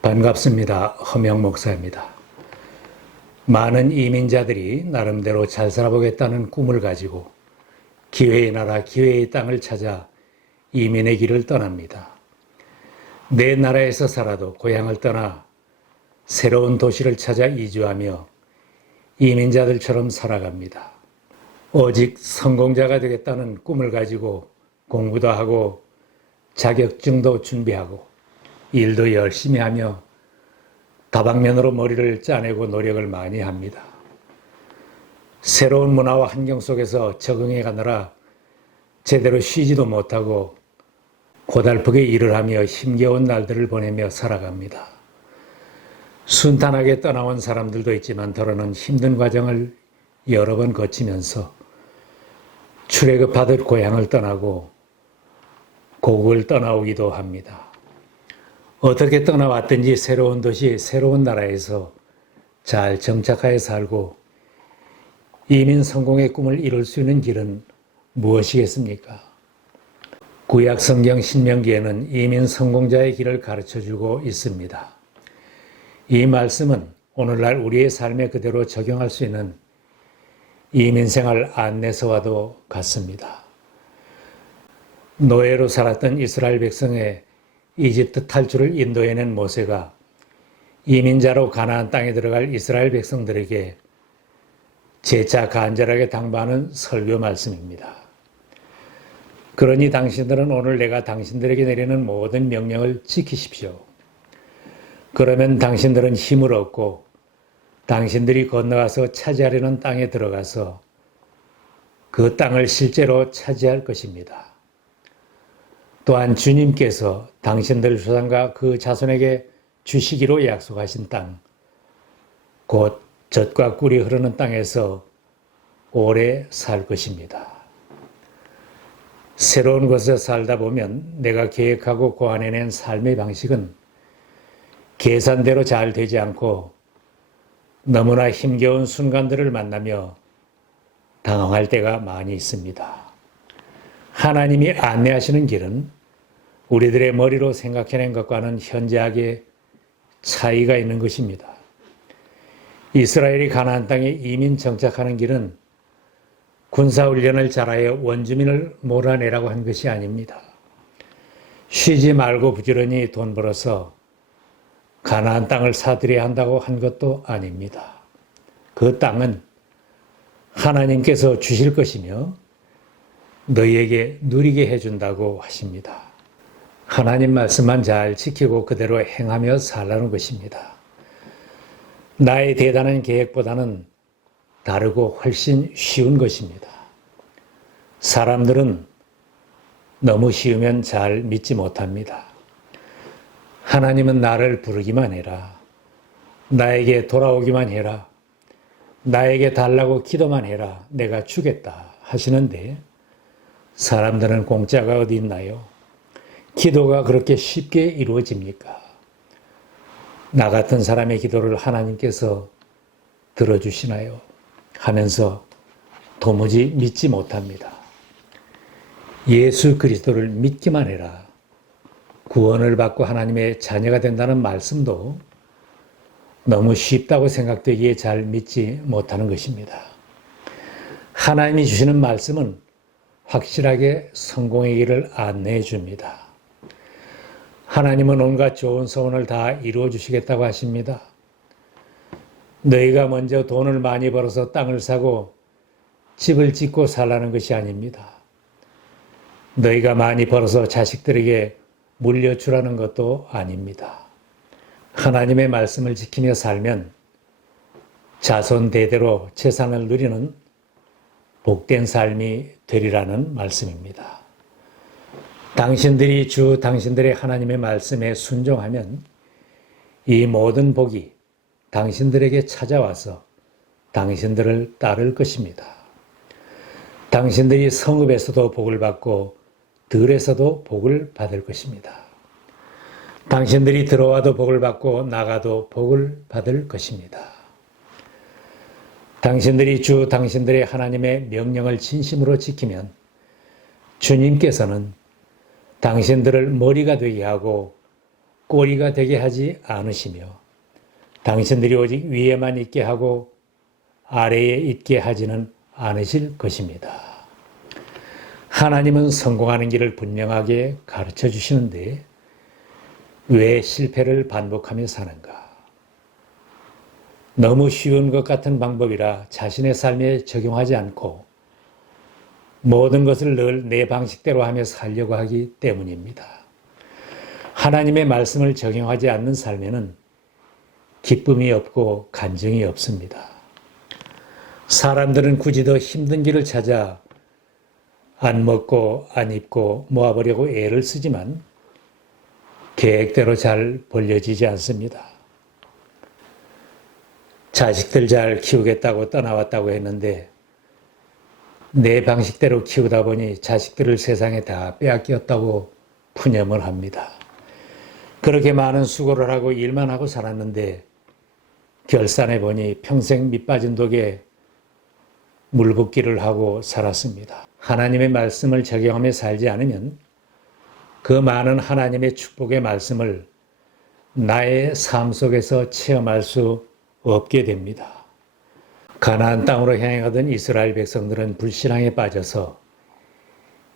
반갑습니다. 허명 목사입니다. 많은 이민자들이 나름대로 잘 살아보겠다는 꿈을 가지고 기회의 나라, 기회의 땅을 찾아 이민의 길을 떠납니다. 내 나라에서 살아도 고향을 떠나 새로운 도시를 찾아 이주하며 이민자들처럼 살아갑니다. 오직 성공자가 되겠다는 꿈을 가지고 공부도 하고 자격증도 준비하고 일도 열심히 하며 다방면으로 머리를 짜내고 노력을 많이 합니다. 새로운 문화와 환경 속에서 적응해 가느라 제대로 쉬지도 못하고 고달프게 일을 하며 힘겨운 날들을 보내며 살아갑니다. 순탄하게 떠나온 사람들도 있지만 더러는 힘든 과정을 여러 번 거치면서 출애굽하듯 고향을 떠나고 고국을 떠나오기도 합니다. 어떻게 떠나왔든지 새로운 도시, 새로운 나라에서 잘 정착하여 살고 이민 성공의 꿈을 이룰 수 있는 길은 무엇이겠습니까? 구약 성경 신명기에는 이민 성공자의 길을 가르쳐주고 있습니다. 이 말씀은 오늘날 우리의 삶에 그대로 적용할 수 있는 이민생활 안내서와도 같습니다. 노예로 살았던 이스라엘 백성의 이집트 탈출을 인도해낸 모세가 이민자로 가나안 땅에 들어갈 이스라엘 백성들에게 재차 간절하게 당부하는 설교 말씀입니다. 그러니 당신들은 오늘 내가 당신들에게 내리는 모든 명령을 지키십시오. 그러면 당신들은 힘을 얻고 당신들이 건너가서 차지하려는 땅에 들어가서 그 땅을 실제로 차지할 것입니다. 또한 주님께서 당신들 조상과 그 자손에게 주시기로 약속하신 땅, 곧 젖과 꿀이 흐르는 땅에서 오래 살 것입니다. 새로운 곳에 살다 보면 내가 계획하고 고안해낸 삶의 방식은 계산대로 잘 되지 않고 너무나 힘겨운 순간들을 만나며 당황할 때가 많이 있습니다. 하나님이 안내하시는 길은 우리들의 머리로 생각해낸 것과는 현저하게 차이가 있는 것입니다. 이스라엘이 가나안 땅에 이민 정착하는 길은 군사훈련을 잘하여 원주민을 몰아내라고 한 것이 아닙니다. 쉬지 말고 부지런히 돈 벌어서 가나안 땅을 사들여야 한다고 한 것도 아닙니다. 그 땅은 하나님께서 주실 것이며 너희에게 누리게 해준다고 하십니다. 하나님 말씀만 잘 지키고 그대로 행하며 살라는 것입니다. 나의 대단한 계획보다는 다르고 훨씬 쉬운 것입니다. 사람들은 너무 쉬우면 잘 믿지 못합니다. 하나님은 나를 부르기만 해라. 나에게 돌아오기만 해라. 나에게 달라고 기도만 해라. 내가 주겠다 하시는데 사람들은 공짜가 어디 있나요? 기도가 그렇게 쉽게 이루어집니까? 나 같은 사람의 기도를 하나님께서 들어주시나요? 하면서 도무지 믿지 못합니다. 예수 그리스도를 믿기만 해라. 구원을 받고 하나님의 자녀가 된다는 말씀도 너무 쉽다고 생각되기에 잘 믿지 못하는 것입니다. 하나님이 주시는 말씀은 확실하게 성공의 길을 안내해 줍니다. 하나님은 온갖 좋은 소원을 다 이루어 주시겠다고 하십니다. 너희가 먼저 돈을 많이 벌어서 땅을 사고 집을 짓고 살라는 것이 아닙니다. 너희가 많이 벌어서 자식들에게 물려주라는 것도 아닙니다. 하나님의 말씀을 지키며 살면 자손 대대로 재산을 누리는 복된 삶이 되리라는 말씀입니다. 당신들이 당신들의 하나님의 말씀에 순종하면 이 모든 복이 당신들에게 찾아와서 당신들을 따를 것입니다. 당신들이 성읍에서도 복을 받고 들에서도 복을 받을 것입니다. 당신들이 들어와도 복을 받고 나가도 복을 받을 것입니다. 당신들이 당신들의 하나님의 명령을 진심으로 지키면 주님께서는 당신들을 머리가 되게 하고 꼬리가 되게 하지 않으시며 당신들이 오직 위에만 있게 하고 아래에 있게 하지는 않으실 것입니다. 하나님은 성공하는 길을 분명하게 가르쳐 주시는데 왜 실패를 반복하며 사는가? 너무 쉬운 것 같은 방법이라 자신의 삶에 적용하지 않고 모든 것을 늘 내 방식대로 하며 살려고 하기 때문입니다. 하나님의 말씀을 적용하지 않는 삶에는 기쁨이 없고 간증이 없습니다. 사람들은 굳이 더 힘든 길을 찾아 안 먹고 안 입고 모아보려고 애를 쓰지만 계획대로 잘 벌려지지 않습니다. 자식들 잘 키우겠다고 떠나왔다고 했는데 내 방식대로 키우다 보니 자식들을 세상에 다 빼앗겼다고 푸념을 합니다. 그렇게 많은 수고를 하고 일만 하고 살았는데 결산해 보니 평생 밑빠진 독에 물붓기를 하고 살았습니다. 하나님의 말씀을 적용하며 살지 않으면 그 많은 하나님의 축복의 말씀을 나의 삶 속에서 체험할 수 없게 됩니다. 가나안 땅으로 향하던 이스라엘 백성들은 불신앙에 빠져서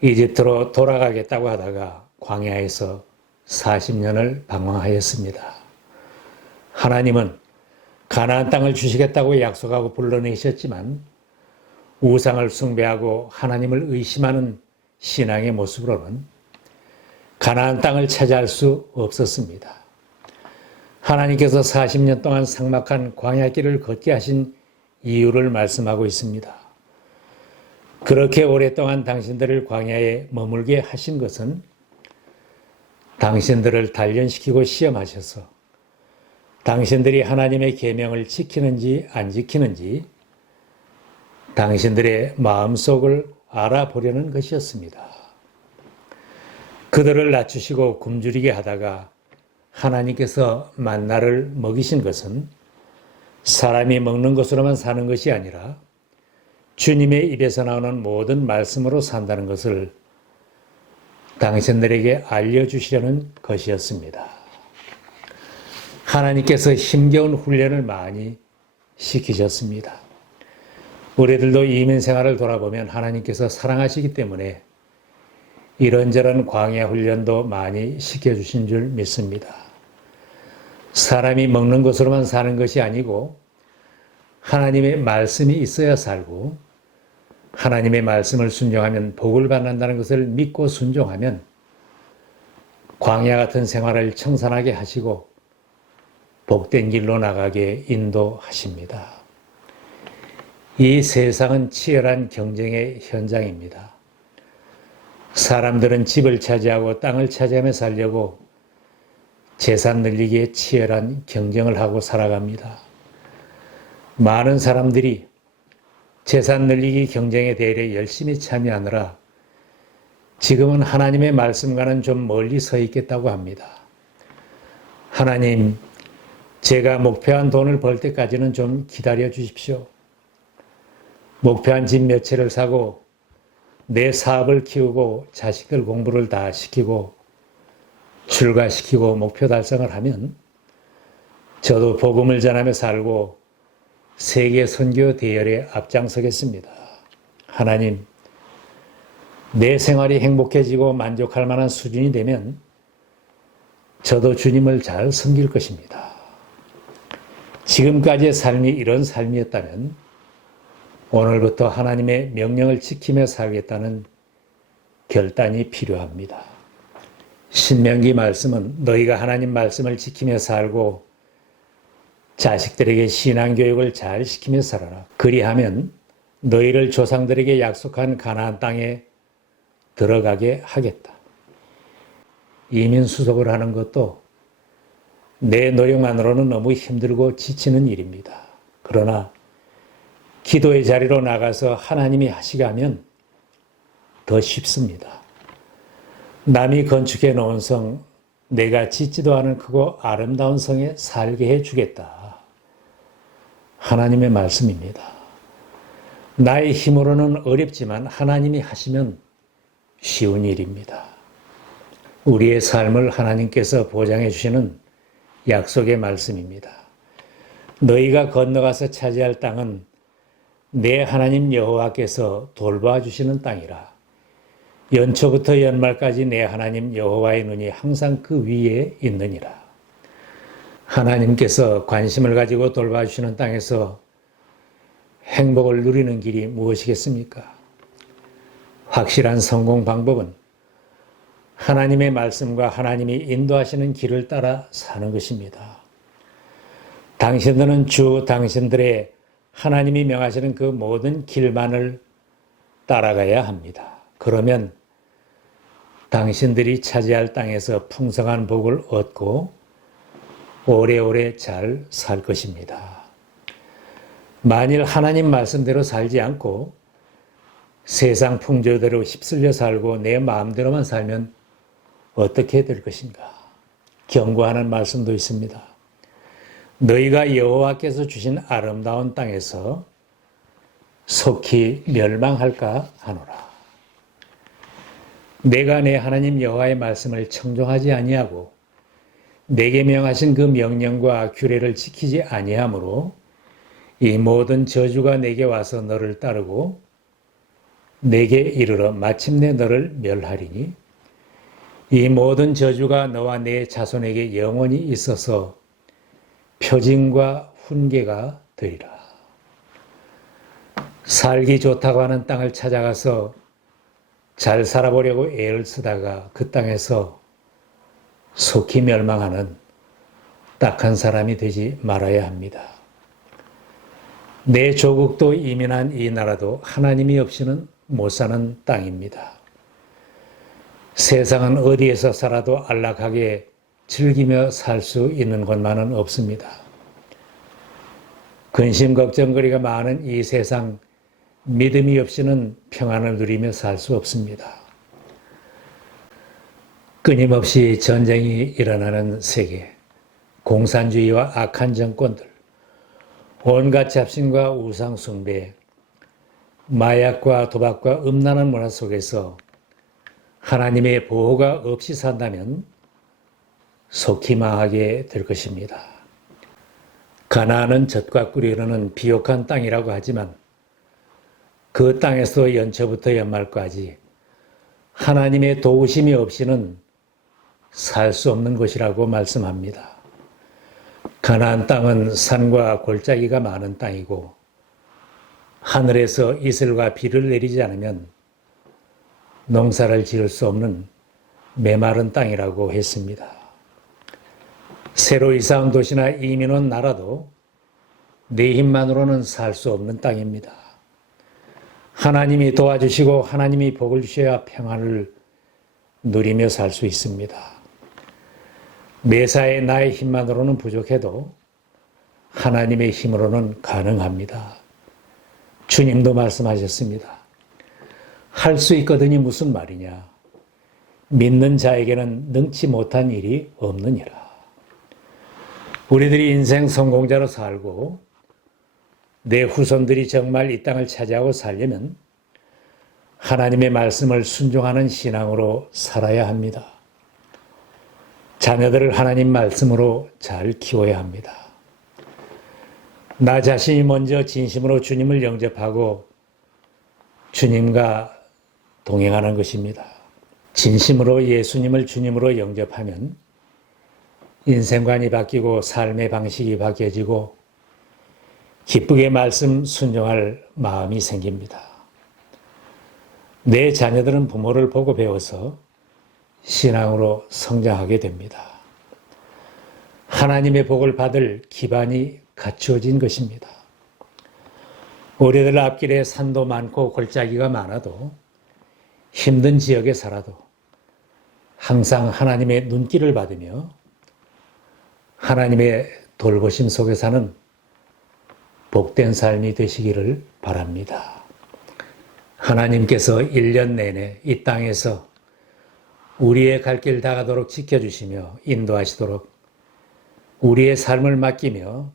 이집트로 돌아가겠다고 하다가 광야에서 40년을 방황하였습니다. 하나님은 가나안 땅을 주시겠다고 약속하고 불러내셨지만 우상을 숭배하고 하나님을 의심하는 신앙의 모습으로는 가나안 땅을 차지할 수 없었습니다. 하나님께서 40년 동안 삭막한 광야길을 걷게 하신 이유를 말씀하고 있습니다. 그렇게 오랫동안 당신들을 광야에 머물게 하신 것은 당신들을 단련시키고 시험하셔서 당신들이 하나님의 계명을 지키는지 안 지키는지 당신들의 마음속을 알아보려는 것이었습니다. 그들을 낮추시고 굶주리게 하다가 하나님께서 만나를 먹이신 것은 사람이 먹는 것으로만 사는 것이 아니라 주님의 입에서 나오는 모든 말씀으로 산다는 것을 당신들에게 알려주시려는 것이었습니다. 하나님께서 힘겨운 훈련을 많이 시키셨습니다. 우리들도 이민 생활을 돌아보면 하나님께서 사랑하시기 때문에 이런저런 광야 훈련도 많이 시켜주신 줄 믿습니다. 사람이 먹는 것으로만 사는 것이 아니고 하나님의 말씀이 있어야 살고 하나님의 말씀을 순종하면 복을 받는다는 것을 믿고 순종하면 광야 같은 생활을 청산하게 하시고 복된 길로 나가게 인도하십니다. 이 세상은 치열한 경쟁의 현장입니다. 사람들은 집을 차지하고 땅을 차지하며 살려고 재산 늘리기에 치열한 경쟁을 하고 살아갑니다. 많은 사람들이 재산 늘리기 경쟁에 대해 열심히 참여하느라 지금은 하나님의 말씀과는 좀 멀리 서 있겠다고 합니다. 하나님, 제가 목표한 돈을 벌 때까지는 좀 기다려 주십시오. 목표한 집 몇 채를 사고 내 사업을 키우고 자식들 공부를 다 시키고 출가시키고 목표 달성을 하면 저도 복음을 전하며 살고 세계 선교 대열에 앞장서겠습니다. 하나님, 내 생활이 행복해지고 만족할 만한 수준이 되면 저도 주님을 잘 섬길 것입니다. 지금까지의 삶이 이런 삶이었다면 오늘부터 하나님의 명령을 지키며 살겠다는 결단이 필요합니다. 신명기 말씀은 너희가 하나님 말씀을 지키며 살고 자식들에게 신앙교육을 잘 시키며 살아라. 그리하면 너희를 조상들에게 약속한 가나안 땅에 들어가게 하겠다. 이민 수속을 하는 것도 내 노력만으로는 너무 힘들고 지치는 일입니다. 그러나 기도의 자리로 나가서 하나님이 하시게 하면 더 쉽습니다. 남이 건축해 놓은 성, 내가 짓지도 않은 크고 아름다운 성에 살게 해주겠다. 하나님의 말씀입니다. 나의 힘으로는 어렵지만 하나님이 하시면 쉬운 일입니다. 우리의 삶을 하나님께서 보장해 주시는 약속의 말씀입니다. 너희가 건너가서 차지할 땅은 내 하나님 여호와께서 돌봐 주시는 땅이라. 연초부터 연말까지 내 하나님 여호와의 눈이 항상 그 위에 있느니라. 하나님께서 관심을 가지고 돌봐 주시는 땅에서 행복을 누리는 길이 무엇이겠습니까? 확실한 성공 방법은 하나님의 말씀과 하나님이 인도하시는 길을 따라 사는 것입니다. 당신들은 주 당신들의 하나님이 명하시는 그 모든 길만을 따라가야 합니다. 그러면 당신들이 차지할 땅에서 풍성한 복을 얻고 오래오래 잘 살 것입니다. 만일 하나님 말씀대로 살지 않고 세상 풍조대로 휩쓸려 살고 내 마음대로만 살면 어떻게 될 것인가? 경고하는 말씀도 있습니다. 너희가 여호와께서 주신 아름다운 땅에서 속히 멸망할까 하노라. 내가 내 하나님 여호와의 말씀을 청종하지 아니하고 내게 명하신 그 명령과 규례를 지키지 아니하므로 이 모든 저주가 내게 와서 너를 따르고 내게 이르러 마침내 너를 멸하리니 이 모든 저주가 너와 내 자손에게 영원히 있어서 표징과 훈계가 되리라. 살기 좋다고 하는 땅을 찾아가서 잘 살아보려고 애를 쓰다가 그 땅에서 속히 멸망하는 딱한 사람이 되지 말아야 합니다. 내 조국도 이민한 이 나라도 하나님이 없이는 못 사는 땅입니다. 세상은 어디에서 살아도 안락하게 즐기며 살 수 있는 곳만은 없습니다. 근심 걱정거리가 많은 이 세상, 믿음이 없이는 평안을 누리며 살 수 없습니다. 끊임없이 전쟁이 일어나는 세계, 공산주의와 악한 정권들, 온갖 잡신과 우상 숭배, 마약과 도박과 음란한 문화 속에서 하나님의 보호가 없이 산다면 속히 망하게 될 것입니다. 가나안은 젖과 꿀이 흐르는 비옥한 땅이라고 하지만 그 땅에서 연초부터 연말까지 하나님의 도우심이 없이는 살 수 없는 곳이라고 말씀합니다. 가나안 땅은 산과 골짜기가 많은 땅이고 하늘에서 이슬과 비를 내리지 않으면 농사를 지을 수 없는 메마른 땅이라고 했습니다. 새로 이사 온 도시나 이민 온 나라도 내 힘만으로는 살 수 없는 땅입니다. 하나님이 도와주시고 하나님이 복을 주셔야 평안을 누리며 살 수 있습니다. 매사에 나의 힘만으로는 부족해도 하나님의 힘으로는 가능합니다. 주님도 말씀하셨습니다. 할 수 있거든이 무슨 말이냐? 믿는 자에게는 능치 못한 일이 없느니라. 우리들이 인생 성공자로 살고 내 후손들이 정말 이 땅을 차지하고 살려면 하나님의 말씀을 순종하는 신앙으로 살아야 합니다. 자녀들을 하나님 말씀으로 잘 키워야 합니다. 나 자신이 먼저 진심으로 주님을 영접하고 주님과 동행하는 것입니다. 진심으로 예수님을 주님으로 영접하면 인생관이 바뀌고 삶의 방식이 바뀌어지고 기쁘게 말씀 순종할 마음이 생깁니다. 내 자녀들은 부모를 보고 배워서 신앙으로 성장하게 됩니다. 하나님의 복을 받을 기반이 갖추어진 것입니다. 우리들 앞길에 산도 많고 골짜기가 많아도 힘든 지역에 살아도 항상 하나님의 눈길을 받으며 하나님의 돌보심 속에 사는 복된 삶이 되시기를 바랍니다. 하나님께서 1년 내내 이 땅에서 우리의 갈 길 다가도록 지켜주시며 인도하시도록 우리의 삶을 맡기며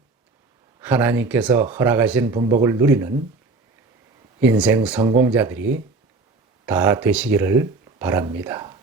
하나님께서 허락하신 분복을 누리는 인생 성공자들이 다 되시기를 바랍니다.